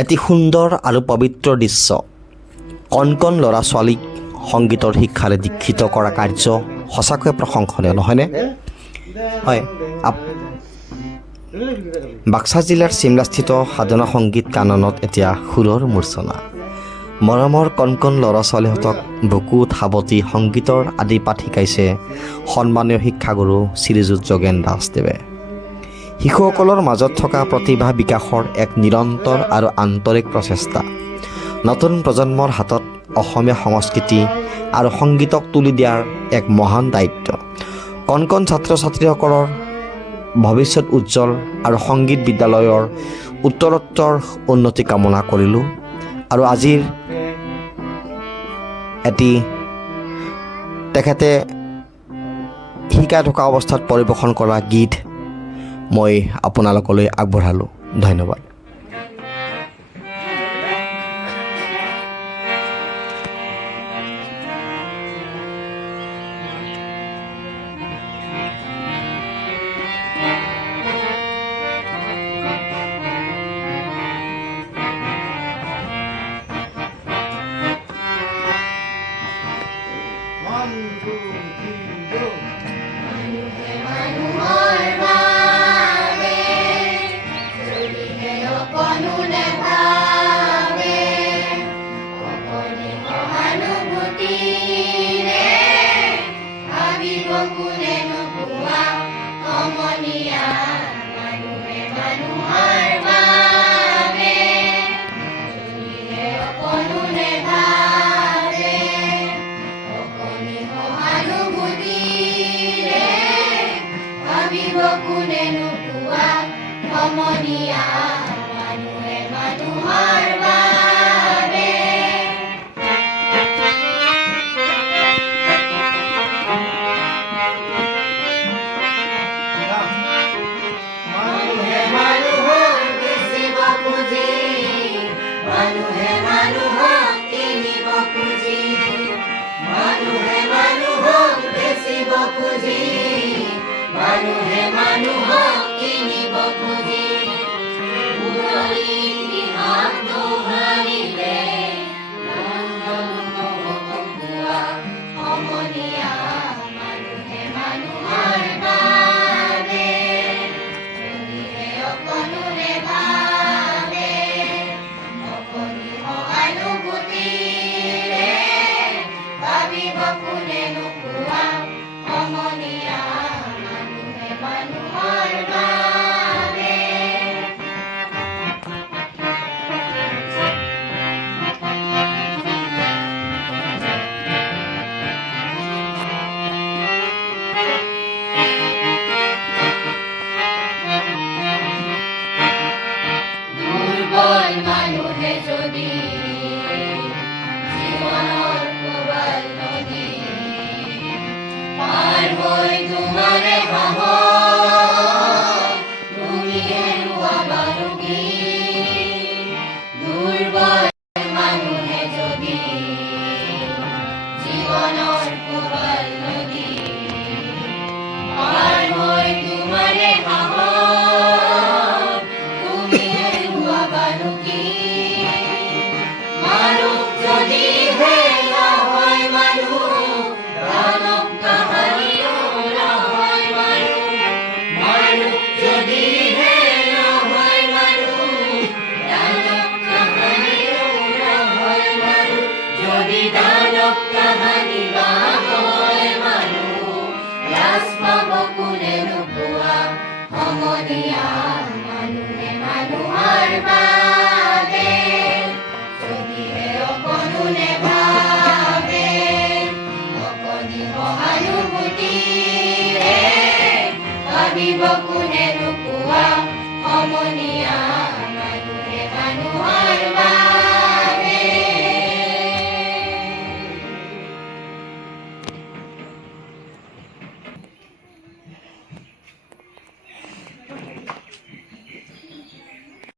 এটি সুন্দৰ আৰু পবিত্ৰ দৃশ্য। কণ কণ ল'ৰা ছোৱালীক সংগীতৰ শিক্ষাৰে দীক্ষিত কৰা কাৰ্য সঁচাকৈ প্ৰশংসনীয়, নহয়নে? হয়, বাক্সা জিলাৰ চিমলাস্থিত সাধনা সংগীত কাননত এতিয়া সুৰৰ মূৰ্ছনা। মৰমৰ কণ কণ ল'ৰা ছোৱালীহঁতক বুকুত সাৱটি সংগীতৰ আদি পাঠ শিকাইছে সন্মানীয় শিক্ষাগুৰু শ্ৰীযুত যোগেন দাসদেৱে। শিশুসকলৰ মাজত থকা প্ৰতিভা বিকাশৰ এক নিৰন্তৰ আৰু আন্তৰিক প্ৰচেষ্টা। নতুন প্ৰজন্মৰ হাতত অসমীয়া সংস্কৃতি আৰু সংগীতক তুলি দিয়াৰ এক মহান দায়িত্ব। কণ কণ ছাত্ৰ ছাত্ৰীসকলৰ ভৱিষ্যত উজ্জ্বল আৰু সংগীত বিদ্যালয়ৰ উত্তৰোত্তৰ উন্নতি কামনা কৰিলোঁ। আৰু আজিৰ তেখেতে শিকাই থকা অৱস্থাত পৰিৱেশন কৰা গীত মই আপোনালোকলৈ আগবঢ়ালোঁ। ধন্যবাদ। সমনীয়া মানুহে মানুহৰ